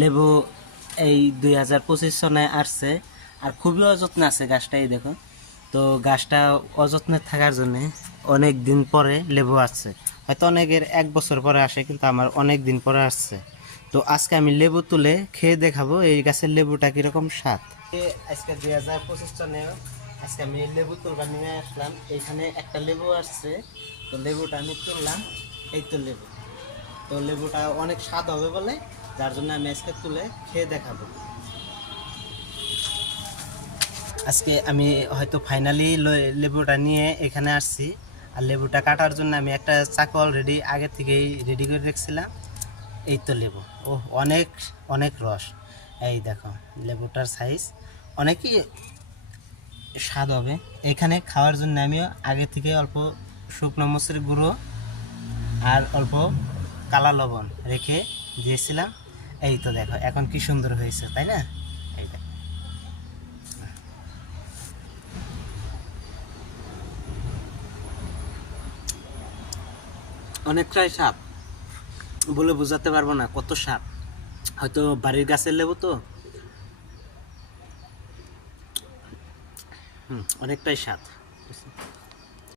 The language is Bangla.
লেবু এই 2025 সনে আসছে, আর খুবই অযত্নে আছে গাছটা। এই দেখো, তো গাছটা অযত্নে থাকার জন্য অনেক দিন পরে লেবু আসছে। হয়তো অনেকের 1 বছর পরে আসে, কিন্তু আমার অনেক দিন পরে আসছে। তো আজকে আমি লেবু তুলে খেয়ে দেখাবো এই গাছের লেবুটা কিরকম স্বাদ। আজকে 2025 সনে আজকে আমি লেবু তুলবার নিয়ে আসলাম। এইখানে একটা লেবু আসছে, তো লেবুটা আমি তুললাম। এই তো লেবু, তো লেবুটা অনেক স্বাদ হবে বলে, যার জন্য আমি আজকে তুলে খেয়ে দেখাবো। আজকে আমি হয়তো ফাইনালি লেবুটা নিয়ে এখানে আসছি। আর লেবুটা কাটার জন্য আমি একটা চাকু অলরেডি আগে থেকেই রেডি করে রেখেছিলাম। এই তো লেবু, ও অনেক অনেক রস। এই দেখো লেবুটার সাইজ অনেকই স্বাদ হবে। এখানে খাওয়ার জন্য আমি আগে থেকে অল্প শুকনো মরিচের গুঁড়ো আর অল্প কালা লবণ রেখে দিয়েছিলাম। এই তো দেখো এখন কি সুন্দর হয়েছে, তাই না? এই দেখো, অনেকটাই স্বাদ, বলে বোঝাতে পারবো না কত স্বাদ। হয়তো বাড়ির গাছের লেবু তো, অনেকটাই স্বাদ।